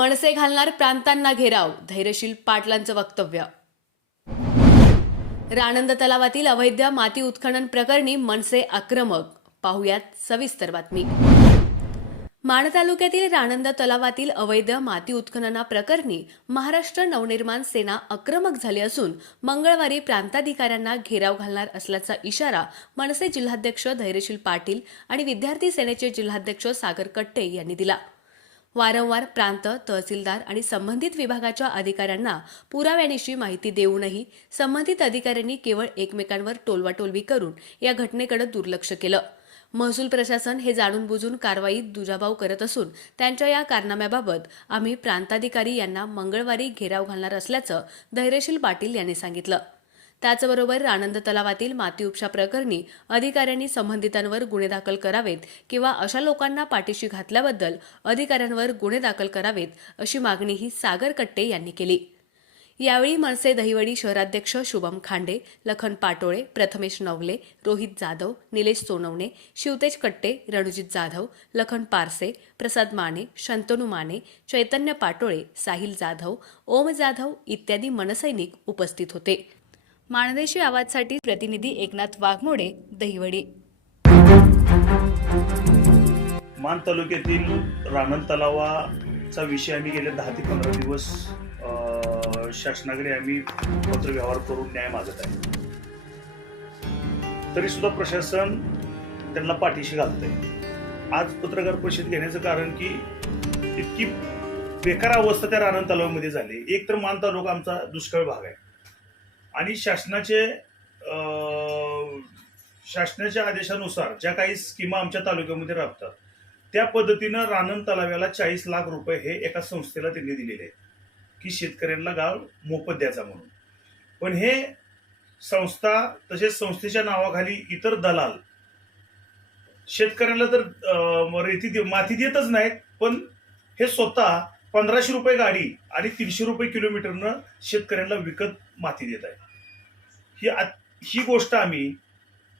मनसे घालणार प्रांतांना घेराव धैर्यशील पाटलांचं वक्तव्य. राणंद तलावातील अवैध माती उत्खनन प्रकरणी मनसे आक्रमक. पाहुयात सविस्तर बातमी. माण तालुक्यातील राणंद तलावातील अवैध माती उत्खननाप्रकरणी महाराष्ट्र नवनिर्माण सेना आक्रमक झाली असून मंगळवारी प्रांताधिकाऱ्यांना घेराव घालणार असल्याचा इशारा मनसे जिल्हाध्यक्ष धैर्यशील पाटील आणि विद्यार्थी सेनेचे जिल्हाध्यक्ष सागर कट्टे यांनी दिला. वारंवार प्रांत तहसीलदार आणि संबंधित विभागाच्या अधिकाऱ्यांना पुराव्यानिशी माहिती देऊनही संबंधित अधिकाऱ्यांनी केवळ एकमेकांवर टोलवाटोलवी करून या घटनेकडे दुर्लक्ष केलं. महसूल प्रशासन हे जाणून बुजून कारवाईत दुजाभाव करत असून त्यांच्या या कारनाम्याबाबत आम्ही प्रांताधिकारी यांना मंगळवारी घेराव घालणार असल्याचं धैर्यशील पाटील यांनी सांगितलं. त्याचबरोबर आनंद तलावातील माती उपशा प्रकरणी अधिकाऱ्यांनी संबंधितांवर गुन्हे दाखल करावेत किंवा अशा लोकांना पाठीशी घातल्याबद्दल अधिकाऱ्यांवर गुन्हे दाखल करावेत अशी मागणीही सागर कट्टे यांनी केली. यावेळी मनसे दहिवडी शहराध्यक्ष शुभम खांडे लखन पाटोळे प्रथमेश नवले रोहित जाधव निलेश सोनवणे शिवतेज कट्टे रणजित जाधव लखन पारसे प्रसाद माने शंतनू माने चैतन्य पाटोळे साहिल जाधव ओम जाधव इत्यादी मनसैनिक उपस्थित होते. माणदेशी आवाजसाठी प्रतिनिधी एकनाथ वाघमोडे दहिवडी. मान तालुक्यातील राणन तलावाचा विषय आम्ही गेले दहा ते पंधरा दिवस शासनाकडे आम्ही पत्रव्यवहार करून न्याय मागत आहे. तरी सुद्धा प्रशासन त्यांना पाठीशी घालतंय. आज पत्रकार परिषद घेण्याचं कारण की इतकी बेकार अवस्था त्या राणन तलावामध्ये झाली. एक तर मान तालुका आमचा दुष्काळ भाग आहे. आणि शासनाचे शासनाच्या आदेशानुसार ज्या काही स्कीमा आमच्या तालुक्यामध्ये राबतात त्या पद्धतीनं रानन तलाव्याला चाळीस लाख रुपये हे एका संस्थेला त्यांनी दिलेले आहेत की शेतकऱ्यांना गाव मोफत द्यायचा म्हणून. पण हे संस्था तसेच संस्थेच्या नावाखाली इतर दलाल शेतकऱ्यांना तर रेती दे- माती देतच नाहीत पण हे स्वतः पंधराशे रुपये गाडी आणि तीनशे रुपये किलोमीटरनं शेतकऱ्यांना विकत माती देत आहे. ही आ- ही गोष्ट आम्ही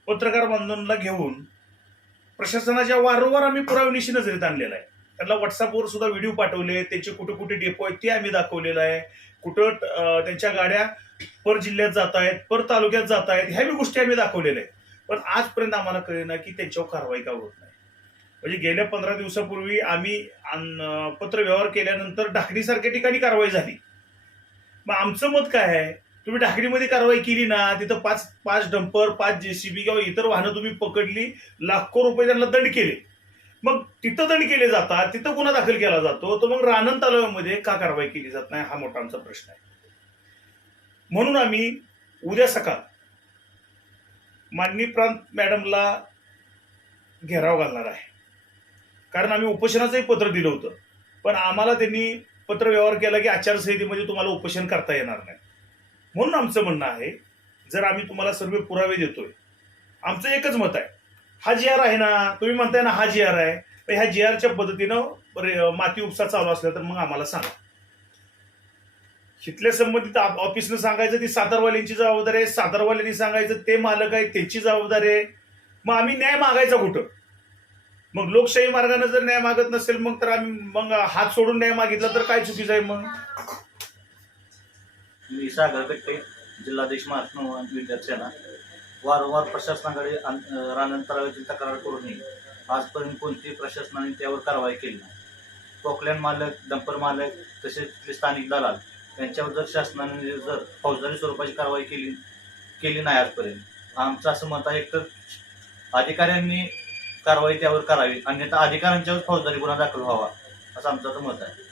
पत्रकार बांधवांना घेऊन प्रशासनाच्या वारंवार आम्ही पुराव्यानिशी नजरेत आणलेला आहे. त्यांना व्हॉट्सअपवर सुद्धा व्हिडिओ पाठवले त्यांचे कुठे कुठे डेपो आहेत ते आम्ही दाखवलेलं आहे. कुठं त्यांच्या गाड्या पर जिल्ह्यात जात आहेत पर तालुक्यात जात आहेत ह्या बी गोष्टी आम्ही दाखवलेल्या आहेत. पण आजपर्यंत आम्हाला कळेना की त्यांच्यावर कारवाई का होत नाही. म्हणजे गेल्या पंधरा दिवसापूर्वी आम्ही पत्रव्यवहार केल्यानंतर ढाकणीसारख्या ठिकाणी कारवाई झाली. मग आमचं मत काय आहे? तुम्ही ढाकणीमध्ये कारवाई केली ना तिथं पाच पाच डंपर पाच जेसीबी किंवा इतर वाहनं तुम्ही पकडली लाखो रुपये त्यांना दंड केले. मग तिथं दंड केले जातात तिथं गुन्हा दाखल केला जातो तर मग रानन तालुक्यामध्ये का कारवाई केली जात नाही? हा मोठा आमचा प्रश्न आहे. म्हणून आम्ही उद्या सकाळ माननीय प्रांत मॅडमला घेराव घालणार आहे. कारण आम्ही उपोषणाचंही पत्र दिलं होतं. पण आम्हाला त्यांनी पत्र व्यवहार केला की आचारसंहितेमध्ये तुम्हाला उपोषण करता येणार नाही. म्हणून आमचं म्हणणं आहे जर आम्ही तुम्हाला सर्व पुरावे देतोय आमचं एकच मत आहे हा जी आर आहे ना तुम्ही म्हणताय ना हा जी आर आहे तर ह्या जी आरच्या पद्धतीनं माती उपसा चालू असला तर मग आम्हाला सांगा. इथल्या संबंधित ऑफिसनं सांगायचं ती सातारवाल्यांची जबाबदारी आहे सातारवाल्यांनी सांगायचं ते मालक आहे त्यांची जबाबदारी आहे. मग आम्ही न्याय मागायचा कुठं? मग लोकशाही मार्गाने जर न्याय मागत नसेल मग तर आम्ही मग हात सोडून न्याय मागितला तर काय चुकीचं आहे मग? मी सागर कट्टे जिल्हाधीश महाराष्ट्र विद्यार्थ्यांना वारंवार प्रशासनाकडे अन- रानन तलावाची तक्रार करूनही आजपर्यंत कोणती प्रशासनाने त्यावर कारवाई केली नाही. पोकलँड मालक डंपर मालक तसेच स्थानिक दलाल यांच्यावर जर शासनाने जर फौजदारी स्वरूपाची कारवाई केली केली नाही आजपर्यंत. आमचं असं मत आहे तर अधिकाऱ्यांनी कारवाई त्यावर करावी. अन्यथा अधिकाऱ्यांच्यावर फौजदारी गुन्हा दाखल व्हावा असं आमचं तर मत आहे.